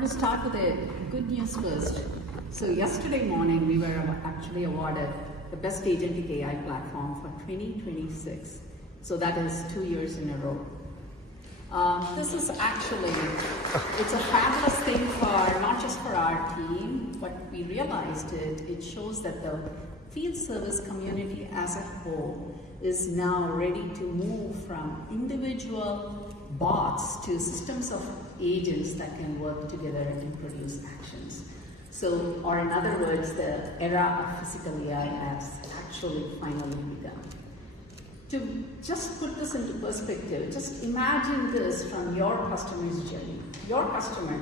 want to start with a good news first. So yesterday morning, we were actually awarded the Best Agentic AI Platform for 2026. So that is 2 years in a row. This is actually, it's a fabulous thing for, not just for our team, but we realized it shows that the field service community as a whole is now ready to move from individual bots to systems of agents that can work together and produce actions. So, or in other words, the era of physical AI has actually finally begun. To just put this into perspective, just imagine this from your customer's journey. Your customer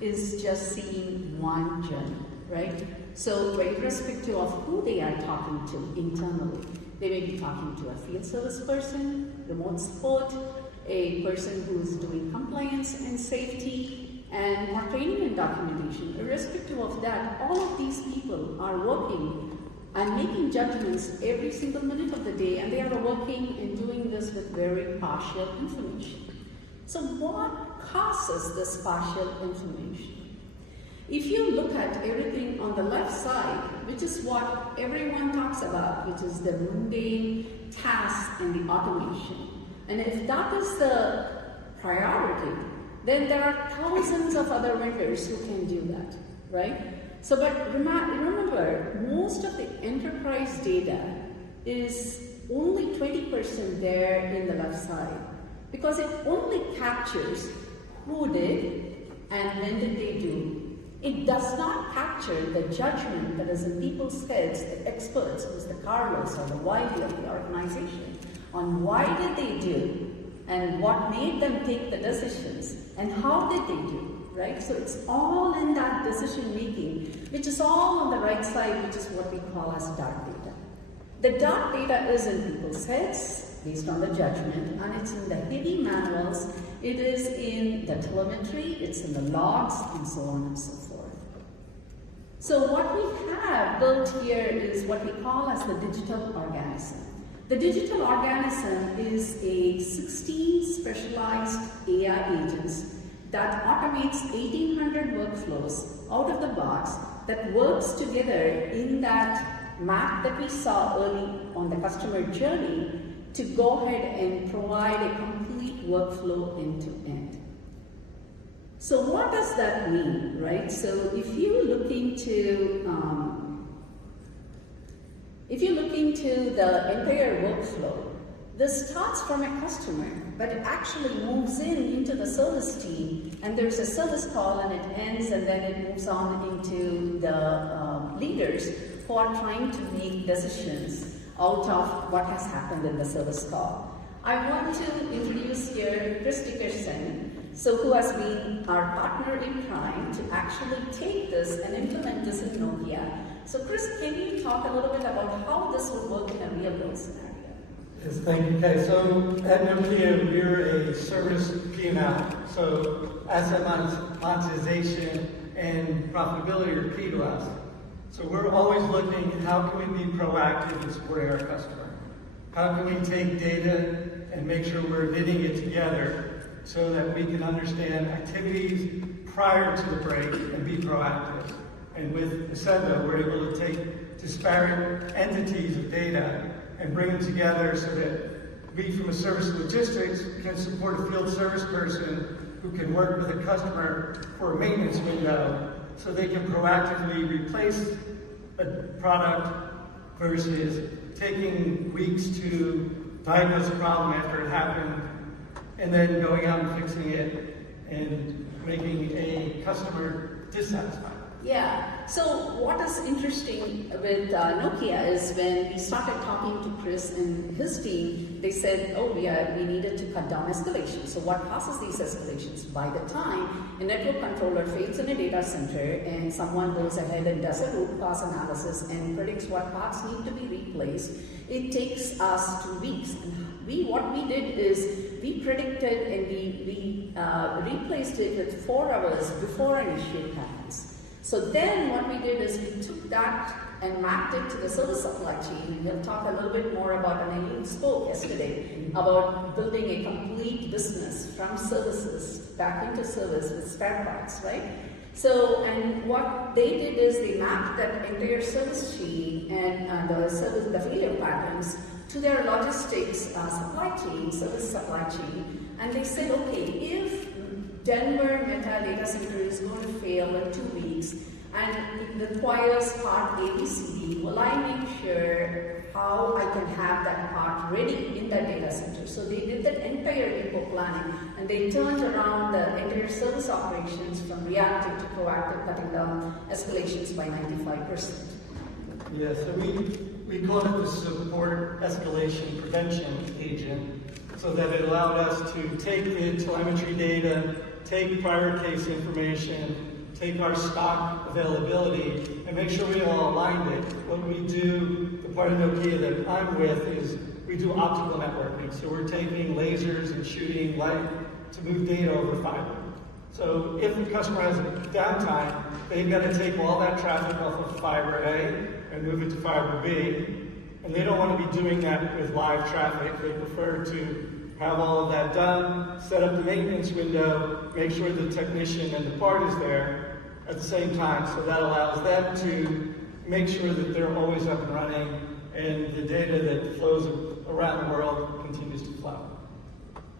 is just seeing one journey, right? So irrespective of who they are talking to internally, they may be talking to a field service person, remote support, a person who's doing compliance and safety, and more training and documentation. Irrespective of that, all of these people are working and making judgments every single minute of the day, and they are working and doing this with very partial information. So what causes this partial information? If you look at everything on the left side, which is what everyone talks about, which is the mundane tasks and the automation, and if that is the priority, then there are thousands of other vendors who can do that, right? So, but remember, most of the enterprise data is only 20% there in the left side, because it only captures who did and when did they do. It does not capture the judgment that is in people's heads, the experts, who's the Carlos or the Wiley of the organization, on why did they do and what made them take the decisions and how did they do, right? So it's all in that decision making, which is all on the right side, which is what we call as dark data. The dark data is in people's heads based on the judgment, and it's in the heavy manuals, it is in the telemetry, it's in the logs, and so on and so forth. So what we have built here is what we call as the digital organism. The digital organism is a 16 specialized AI agents that automates 1,800 workflows out of the box that works together in that map that we saw early on the customer journey to go ahead and provide a complete workflow end to end. So what does that mean, right? So if you look into the entire workflow, this starts from a customer, but it actually moves into the service team, and there's a service call and it ends, and then it moves on into the leaders who are trying to make decisions out of what has happened in the service call. I want to introduce here Chris Dickerson, who has been our partner in crime to actually take this and implement this in Nokia. So Chris, can you talk a little bit about how this would work in a real world scenario? Yes, thank you, Kay. So at Nokia, we're a service P&L. So asset monetization and profitability are key to us. So we're always looking, how can we be proactive in supporting our customer? How can we take data and make sure we're knitting it together so that we can understand activities prior to the break and be proactive? And with Ascendo, we're able to take disparate entities of data and bring them together so that we, from a service logistics, can support a field service person who can work with a customer for a maintenance window so they can proactively replace a product versus taking weeks to diagnose a problem after it happened and then going out and fixing it and making a customer dissatisfied. Yeah, so what is interesting with Nokia is when we started talking to Chris and his team, they said, oh yeah, we needed to cut down escalations. So what causes these escalations? By the time a network controller fails in a data center and someone goes ahead and does a root cause analysis and predicts what parts need to be replaced, it takes us 2 weeks. And what we did is we predicted and we replaced it with 4 hours before an issue happens. So then what we did is we took that and mapped it to the service supply chain. We'll talk a little bit more about, and I even spoke yesterday about building a complete business from services back into service with spare parts, right? So, and what they did is they mapped that entire service chain and the failure patterns to their logistics supply chain, service supply chain, and they said, okay, if Denver Meta data center is going to fail in 2 weeks and it requires part ABCD, will I make sure how I can have that part ready in that data center? So they did that entire depot planning, and they turned around the entire service operations from reactive to proactive, cutting down escalations by 95%. Yeah, so we call it the support escalation prevention agent, so that it allowed us to take the telemetry data, take prior case information, take our stock availability, and make sure we all aligned it. What we do, the part of Nokia that I'm with, is we do optical networking. So we're taking lasers and shooting light to move data over fiber. So if the customer has a downtime, they've got to take all that traffic off of fiber A and move it to fiber B. And they don't want to be doing that with live traffic. They prefer to have all of that done, set up the maintenance window, make sure the technician and the part is there at the same time. So that allows them to make sure that they're always up and running and the data that flows around the world continues to flow.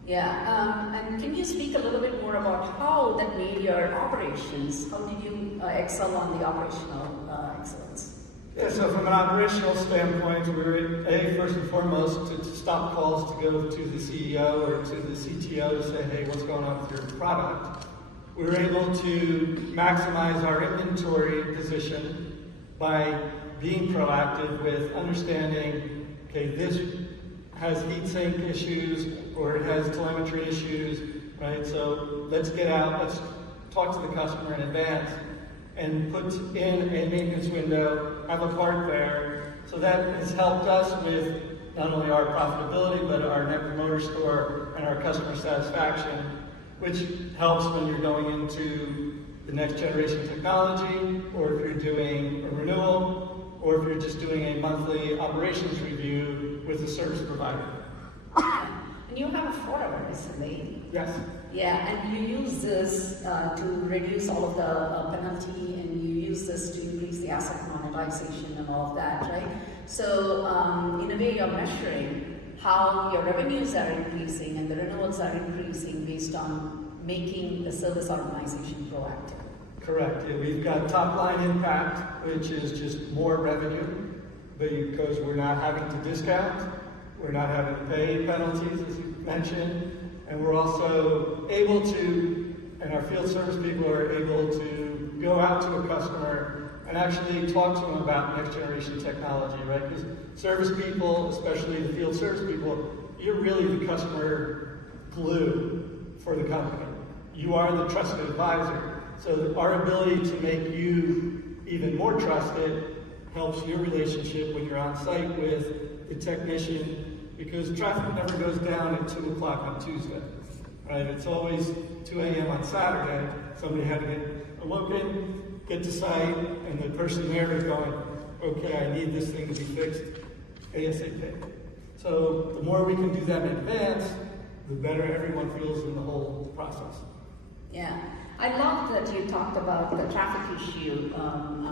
Yeah, and can you speak a little bit more about how that made your operations? How did you excel on the operational excellence? Yeah, so from an operational standpoint, we were, first and foremost, to stop calls to go to the CEO or to the CTO to say, hey, what's going on with your product? We were able to maximize our inventory position by being proactive with understanding, okay, this has heatsink issues or it has telemetry issues, right? So let's get out, let's talk to the customer in advance and put in a maintenance window, have a part there. So that has helped us with not only our profitability, but our Net Promoter Score and our customer satisfaction, which helps when you're going into the next generation technology, or if you're doing a renewal, or if you're just doing a monthly operations review with a service provider. And you have a forum, recently. Yes. Yeah, and you use this to reduce all of the penalty, and you use this to increase the asset monetization and all of that, right? So in a way, you're measuring how your revenues are increasing and the renewals are increasing based on making the service organization proactive. Correct. Yeah, we've got top line impact, which is just more revenue, because we're not having to discount, we're not having to pay penalties, as you mentioned, and we're also able to, and our field service people are able to go out to a customer and actually talk to them about next generation technology, right? Because service people, especially the field service people, you're really the customer glue for the company. You are the trusted advisor. So our ability to make you even more trusted helps your relationship when you're on site with the technician, because traffic never goes down at 2 o'clock on Tuesday, right? It's always 2 a.m. on Saturday. Somebody had to get awoken, get to site, and the person there is going, okay, I need this thing to be fixed ASAP. So the more we can do that in advance, the better everyone feels in the whole process. Yeah, I love that you talked about the traffic issue,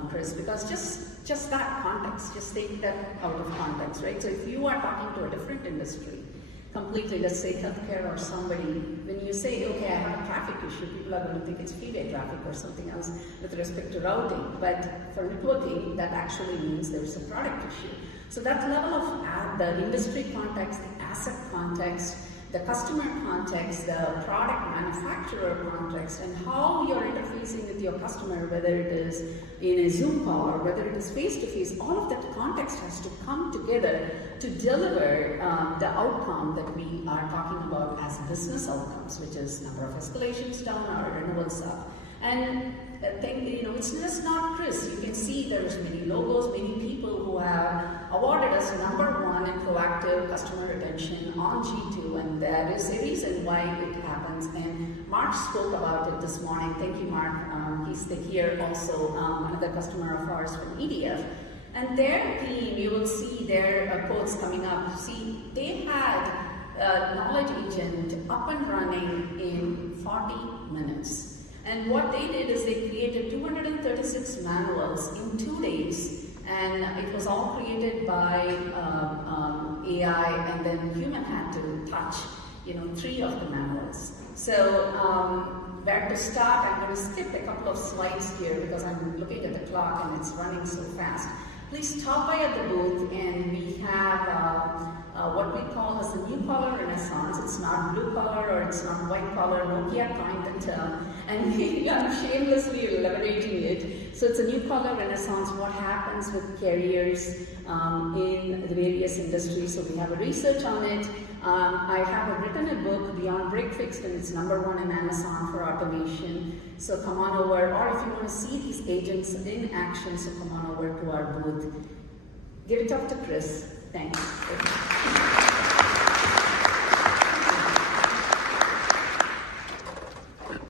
Chris, because just that context, just take that out of context, right? So if you are talking to a different industry, completely, let's say healthcare or somebody, when you say, okay, I have a traffic issue, people are going to think it's freeway traffic or something else with respect to routing. But for networking, that actually means there's a product issue. So that level of the industry context, the asset context, the customer context, the product manufacturer context, and how you're interfacing with your customer, whether it is in a Zoom call or whether it is face-to-face, all of that context has to come together to deliver the outcome that we are talking about as business outcomes, which is number of escalations down or renewals up. And it's just not Chris. You can see there's many logos, many people who have awarded us #1 in proactive customer retention on G2, and there is a reason why it happens. And Mark spoke about it this morning. Thank you, Mark. He's here also, another customer of ours from EDF. And their team, you will see their quotes coming up. See, they had knowledge agent up and running in 40 minutes. And what they did is they created 236 manuals in 2 days, and it was all created by AI, and then human had to touch, 3 of the manuals. So where to start? I'm going to skip a couple of slides here because I'm looking at the clock and it's running so fast. Please stop by at the booth, and we have what we call as the new collar renaissance. It's not blue collar or it's not white collar. Nokia coined the term, and we are shamelessly leveraging it. So it's a new collar renaissance. What happens with carriers in the various industries? So we have a research on it. I have written a book, Beyond Break Fix, and it's #1 in Amazon for automation. So come on over, or if you want to see these agents in action, so come on over to our booth. Give it up to Chris. Thanks.